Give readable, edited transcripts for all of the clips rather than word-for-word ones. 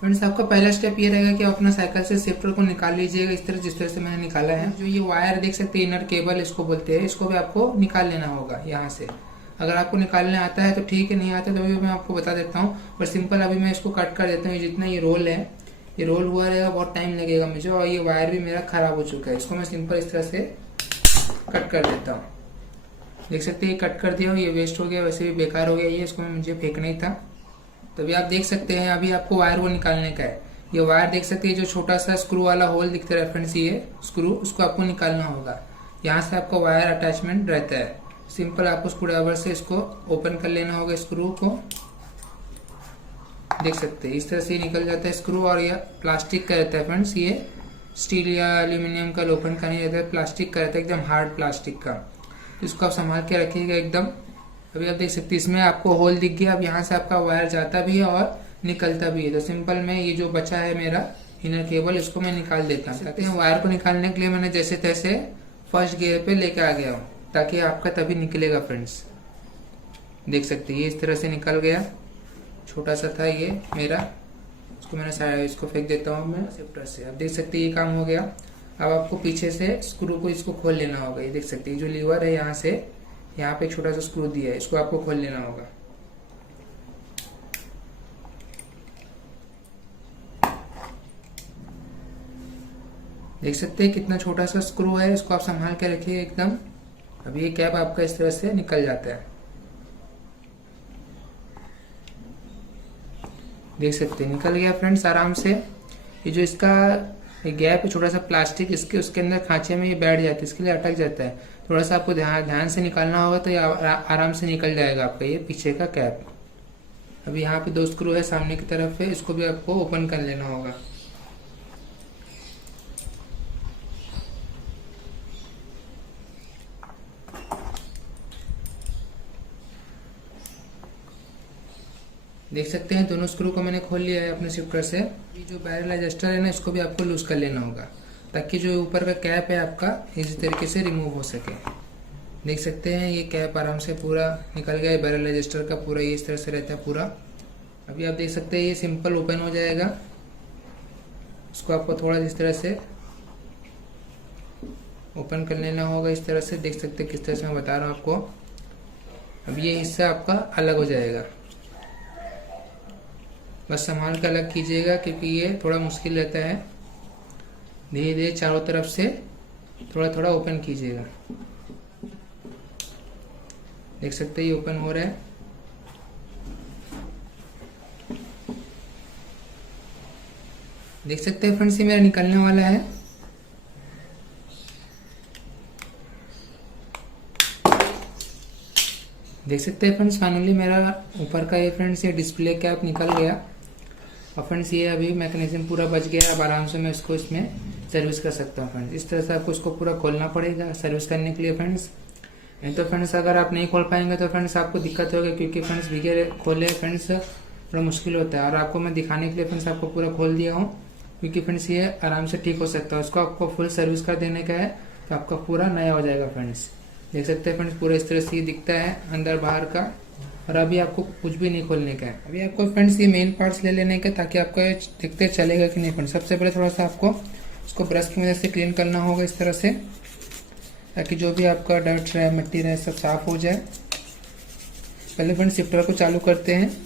Friends आपका पहला step ये रहेगा कि आप अपना साइकिल से शिफ्टर को निकाल लीजिएगा इस तरह, जिस तरह से मैंने निकाला है। जो ये वायर देख सकते हैं, इनर केबल इसको बोलते हैं, इसको भी आपको निकाल लेना होगा यहाँ से। अगर आपको निकालने आता है तो ठीक है, नहीं आता तो भी मैं आपको बता देता हूँ। और सिंपल अभी मैं इसको कट कर देता हूँ। जितना ये रोल है, ये रोल हुआ रहेगा, बहुत टाइम लगेगा मुझे, और ये वायर भी मेरा खराब हो चुका है। इसको मैं सिंपल इस तरह से कट कर देता हूँ। देख सकते हैं कट कर दिया, ये वेस्ट हो गया, वैसे भी बेकार हो गया ये, इसको मुझे फेंकना ही था। तभी आप देख सकते हैं अभी आपको वायर वो निकालने का है। ये वायर देख सकते हैं, जो छोटा सा स्क्रू वाला होल दिखता है फ्रेंड्स, ये स्क्रू, उसको आपको निकालना होगा। यहाँ से आपका वायर अटैचमेंट रहता है। सिंपल आपको स्क्रू ड्राइवर से इसको ओपन कर लेना होगा स्क्रू को। देख सकते हैं इस तरह से निकल जाता है स्क्रू। और यह प्लास्टिक का रहता है फ्रेंड्स, ये स्टील या एल्यूमिनियम का लोखंड का नहीं रहता है, प्लास्टिक का रहता है, एकदम हार्ड प्लास्टिक का। इसको आप संभाल के रखिएगा एकदम। अभी आप देख सकते हैं इसमें आपको होल दिख गया। अब यहाँ से आपका वायर जाता भी है और निकलता भी है। तो सिंपल में ये जो बचा है मेरा इनर केबल, इसको मैं निकाल देता हूँ। ताकि वायर को निकालने के लिए मैंने जैसे तैसे फर्स्ट गियर पे लेके आ गया हूँ, ताकि आपका तभी निकलेगा फ्रेंड्स। देख सकते हैं ये इस तरह से निकल गया। छोटा सा था ये मेरा, इसको मैंने इसको फेंक देता हूँ मैं शिफ्टर से। अब देख सकते हैं ये काम हो गया। अब आपको पीछे से स्क्रू को इसको खोल लेना होगा। ये देख सकते हैं जो लीवर है, यहाँ से यहाँ पे एक छोटा सा स्क्रू दिया है, इसको आपको खोल लेना होगा। देख सकते हैं कितना छोटा सा स्क्रू है, इसको आप संभाल के रखिए एकदम। अब ये कैप आपका इस तरह से निकल जाता है। देख सकते हैं निकल गया फ्रेंड्स आराम से। ये जो इसका गैप है छोटा सा प्लास्टिक, इसके उसके अंदर खांचे में ये बैठ जाता है, इसके लिए अटक जाता है। थोड़ा सा आपको ध्यान से निकालना होगा, तो ये आराम से निकल जाएगा आपका ये पीछे का कैप। अभी यहाँ पे 2 स्क्रू है सामने की तरफ है, इसको भी आपको ओपन कर लेना होगा। देख सकते हैं दोनों स्क्रू को मैंने खोल लिया है अपने शिफ्टर से। ये जो बैरल एडजस्टर है ना, इसको भी आपको लूज कर लेना होगा, ताकि जो ऊपर का कैप है आपका इसी तरीके से रिमूव हो सके। देख सकते हैं ये कैप आराम से पूरा निकल गया है बैरल एडजस्टर का, पूरा ये इस तरह से रहता है पूरा। अभी आप देख सकते हैं ये सिंपल ओपन हो जाएगा। इसको आपको थोड़ा इस तरह से ओपन कर लेना होगा इस तरह से। देख सकते हैं किस तरह से मैं बता रहा हूँ आपको। अब ये हिस्सा आपका अलग हो जाएगा, बस संभाल कर अलग कीजिएगा, क्योंकि ये थोड़ा मुश्किल रहता है। धीरे धीरे चारों तरफ से थोड़ा थोड़ा ओपन कीजिएगा। देख सकते हैं ये ओपन हो रहा है। देख सकते हैं फ्रेंड्स ये मेरा निकलने वाला है। देख सकते हैं फ्रेंड्स फाइनली मेरा ऊपर का ये फ्रेंड्स ये डिस्प्ले कैप निकल गया। और फ्रेंड्स ये अभी मैकेनिज्म पूरा बच गया। अब आराम से मैं इसको इसमें सर्विस कर सकता हूँ फ्रेंड्स। इस तरह से आपको इसको पूरा खोलना पड़ेगा सर्विस करने के लिए फ्रेंड्स। नहीं तो फ्रेंड्स अगर आप नहीं खोल पाएंगे तो फ्रेंड्स आपको दिक्कत होगी, क्योंकि फ्रेंड्स बगैर खोले फ्रेंड्स थोड़ा मुश्किल होता है। और आपको मैं दिखाने के लिए फ्रेंड्स आपको पूरा खोल दिया हूँ, क्योंकि फ्रेंड्स ये आराम से ठीक हो सकता है। उसको आपको फुल सर्विस कर देने का है, तो आपका पूरा नया हो जाएगा फ्रेंड्स। देख सकते हैं फ्रेंड्स पूरा इस तरह से ये दिखता है अंदर बाहर का। और अभी आपको कुछ भी नहीं खोलने का है। अभी आपको फ्रेंड्स ये मेन पार्ट्स ले लेने का, ताकि आपको ये देखते चलेगा कि नहीं फ्रेंड्स। सबसे पहले थोड़ा सा आपको इसको ब्रश की मदद से क्लीन करना होगा इस तरह से, ताकि जो भी आपका डस्ट रहे मिट्टी रहे सब साफ हो जाए। पहले फ्रेंड्स शिफ्टर को चालू करते हैं।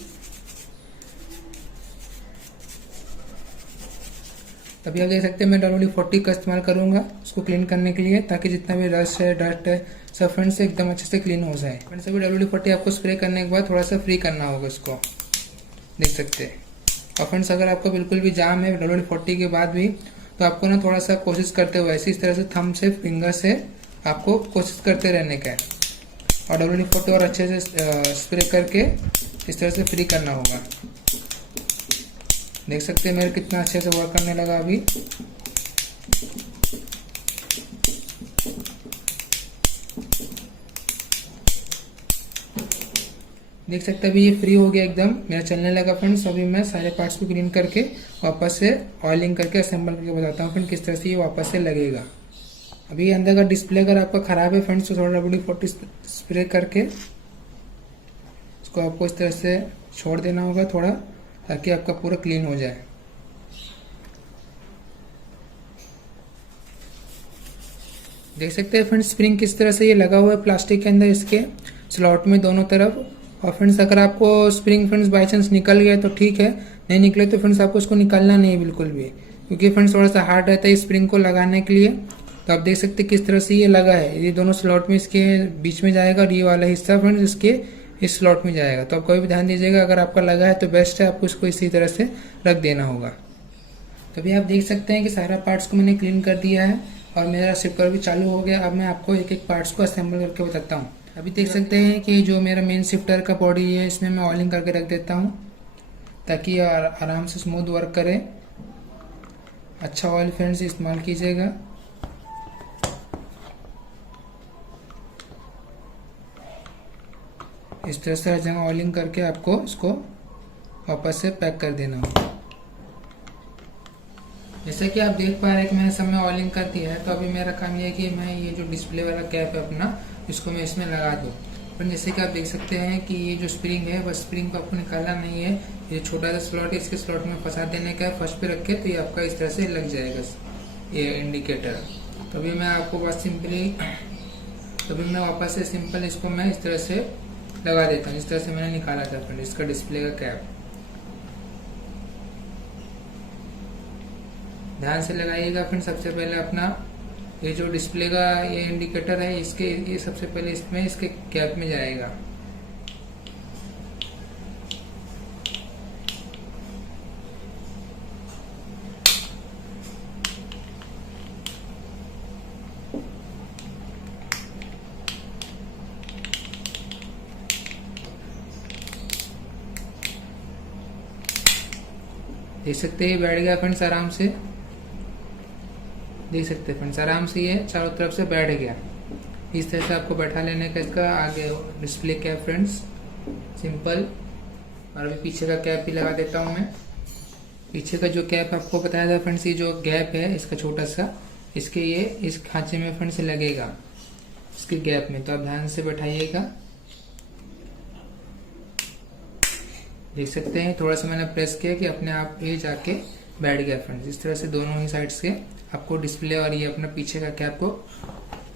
अभी आप देख सकते हैं मैं WD-40 का इस्तेमाल करूंगा उसको क्लीन करने के लिए, ताकि जितना भी रस्ट है डस्ट है सब फ्रेंड्स से एकदम अच्छे से क्लीन हो जाए। फ्रेंड्स अभी WD-40 आपको स्प्रे करने के बाद थोड़ा सा फ्री करना होगा इसको, देख सकते हैं। और फ्रेंड्स अगर आपको बिल्कुल भी जाम है WD-40 के बाद भी, तो आपको ना थोड़ा सा कोशिश करते हुए ऐसे इस तरह से थंब से फिंगर से आपको कोशिश करते रहने का है, और WD-40 और अच्छे से स्प्रे करके इस तरह से फ्री करना होगा। देख सकते हैं मेरे कितना अच्छे से वर्क करने लगा अभी। देख सकते हैं अभी ये फ्री हो गया एकदम, मेरा चलने लगा फ्रेंड्स। अभी मैं सारे पार्ट्स को क्लीन करके वापस से ऑयलिंग करके असेंबल करके बताता हूँ फ्रेंड किस तरह से ये वापस से लगेगा। अभी अंदर का डिस्प्ले अगर आपका खराब है फ्रेंड्स, तो थोड़ा WD-40 स्प्रे करके इसको आपको इस तरह से छोड़ देना होगा थोड़ा, ताकि आपका पूरा क्लीन हो जाए। देख सकते हैं फ्रेंड्स स्प्रिंग किस तरह से ये लगा हुआ है प्लास्टिक के अंदर इसके स्लॉट में दोनों तरफ। और फ्रेंड्स अगर आपको स्प्रिंग फ्रेंड्स बाई चांस निकल गया तो ठीक है, नहीं निकले तो फ्रेंड्स आपको उसको निकालना नहीं है बिल्कुल भी, क्योंकि फ्रेंड्स थोड़ा सा हार्ड रहता है स्प्रिंग को लगाने के लिए। तो आप देख सकते हैं किस तरह से ये लगा है, ये दोनों स्लॉट में इसके बीच में जाएगा और ये वाला हिस्सा फ्रेंड्स इसके इस स्लॉट में जाएगा। तो आप कभी भी ध्यान दीजिएगा, अगर आपका लगा है तो बेस्ट है, आपको इसको इसी तरह से रख देना होगा। तो अभी आप देख सकते हैं कि सारा पार्ट्स को मैंने क्लीन कर दिया है और मेरा शिफ्टर भी चालू हो गया। अब मैं आपको एक एक पार्ट्स को असेंबल करके बताता हूँ। अभी देख सकते हैं कि जो मेरा मेन शिफ्टर का बॉडी है इसमें मैं ऑयलिंग करके रख देता हूँ ताकि आराम से स्मूथ वर्क करे। अच्छा ऑयल फ्रेंड्स इस्तेमाल कीजिएगा। इस तरह से हर जगह ऑयलिंग करके आपको इसको वापस से पैक कर देना होगा। जैसे कि आप देख पा रहे हैं कि मैंने सब में ऑयलिंग कर दिया है। तो अभी मेरा काम ये है कि मैं ये जो डिस्प्ले वाला कैप है अपना, इसको मैं इसमें लगा दूँ। पर जैसे कि आप देख सकते हैं कि ये जो स्प्रिंग है बस स्प्रिंग को आपको निकालना नहीं है, ये छोटा सा स्लॉट है इसके स्लॉट में फंसा देने का है फर्स्ट पे रख के, तो ये आपका इस तरह से लग जाएगा ये इंडिकेटर। तो अभी मैं आपको बस सिंपली मैं वापस से सिंपल इसको मैं इस तरह से लगा देता हूँ। इस तरह से मैंने निकाला था फ्रेंड इसका डिस्प्ले का कैप। ध्यान से लगाइएगा फ्रेंड। सबसे पहले अपना ये जो डिस्प्ले का ये इंडिकेटर है इसके ये सबसे पहले इसमें इसके कैप में जाएगा। देख सकते हैं बैठ गया फ्रेंड्स आराम से। देख सकते हैं फ्रेंड्स आराम से ये चारों तरफ से बैठ गया। इस तरह से आपको बैठा लेने का इसका आगे डिस्प्ले कैप फ्रेंड्स सिंपल। और अभी पीछे का कैप भी लगा देता हूँ मैं। पीछे का जो कैप आपको बताया था फ्रेंड्स, ये जो गैप है इसका छोटा सा, इसके ये इस खांचे में फ्रेंड्स लगेगा इसके गैप में। तो आप ध्यान से बैठाइएगा। देख सकते हैं थोड़ा सा मैंने प्रेस किया कि अपने आप ये जाके बैठ गया फ्रेंड्स। इस तरह से दोनों ही साइड से आपको डिस्प्ले और ये अपना पीछे का कैप को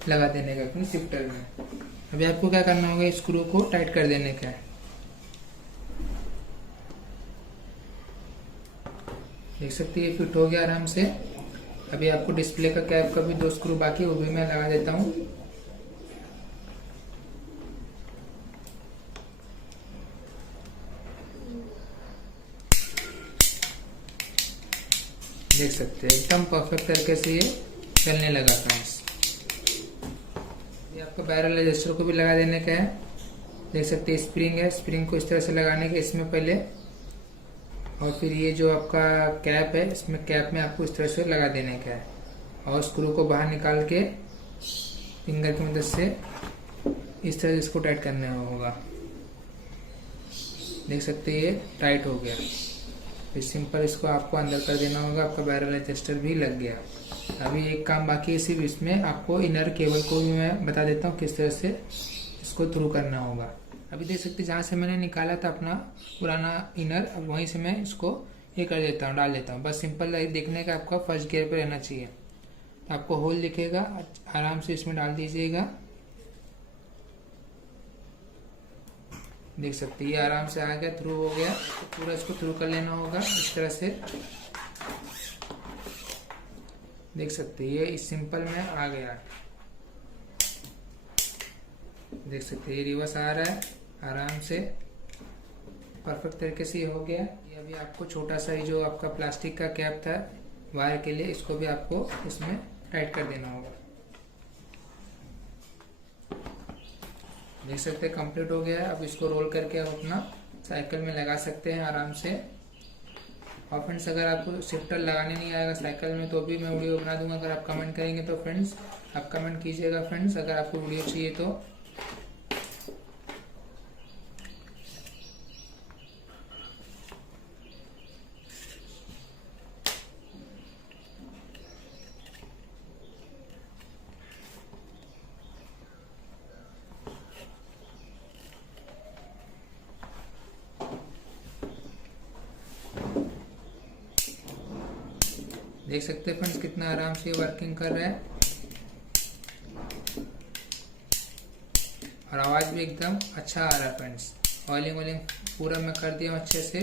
लगा देने का अपने शिफ्टर में। अभी आपको क्या करना होगा, स्क्रू को टाइट कर देने का है। देख सकते हैं ये फिट हो गया आराम से। अभी आपको डिस्प्ले का कैप का भी 2 स्क्रू बाकी वो भी मैं लगा देता हूँ। देख सकते हैं एकदम परफेक्ट तरीके से ये चलने लगा फ्रेंड्स। ये आपको बैरल एडजस्टर को भी लगा देने का है। देख सकते हैं स्प्रिंग है, स्प्रिंग को इस तरह से लगाने के इसमें पहले, और फिर ये जो आपका कैप है इसमें कैप में आपको इस तरह से लगा देने का है। और स्क्रू को बाहर निकाल के फिंगर की मदद से इस तरह से इसको टाइट करना होगा। देख सकते हैं ये टाइट हो गया। फिर सिंपल इसको आपको अंदर कर देना होगा। आपका बैरल एडजस्टर भी लग गया। अभी एक काम बाकी है, सिर्फ इसमें आपको इनर केबल को भी मैं बता देता हूँ किस तरह से इसको थ्रू करना होगा। अभी देख सकते हैं जहाँ से मैंने निकाला था अपना पुराना इनर, अब वहीं से मैं इसको ये कर देता हूँ, डाल देता हूँ। बस सिंपल देखने का आपका फर्स्ट गियर पे रहना चाहिए। तो आपको होल दिखेगा, आराम से इसमें डाल दीजिएगा। देख सकते हैं ये आराम से आ गया, थ्रू हो गया। तो पूरा इसको थ्रू कर लेना होगा इस तरह से। देख सकते हैं ये इस सिंपल में आ गया। देख सकते हैं ये रिवर्स आ रहा है आराम से, परफेक्ट तरीके से ये हो गया। ये अभी आपको छोटा सा ही जो आपका प्लास्टिक का कैप था वायर के लिए, इसको भी आपको इसमें टाइट कर देना होगा। देख सकते हैं कंप्लीट हो गया है। अब इसको रोल करके आप अपना साइकिल में लगा सकते हैं आराम से। और फ्रेंड्स अगर आपको शिफ्टर लगाने नहीं आएगा साइकिल में तो भी मैं वीडियो बना दूंगा। अगर आप कमेंट करेंगे तो फ्रेंड्स आप कमेंट कीजिएगा फ्रेंड्स, अगर आपको वीडियो चाहिए तो। देख सकते हैं फ्रेंड्स कितना आराम से वर्किंग कर रहा है। और आवाज़ भी एकदम अच्छा आ रहा है फ्रेंड्स। ऑयलिंग पूरा मैं कर दिया हूँ अच्छे से।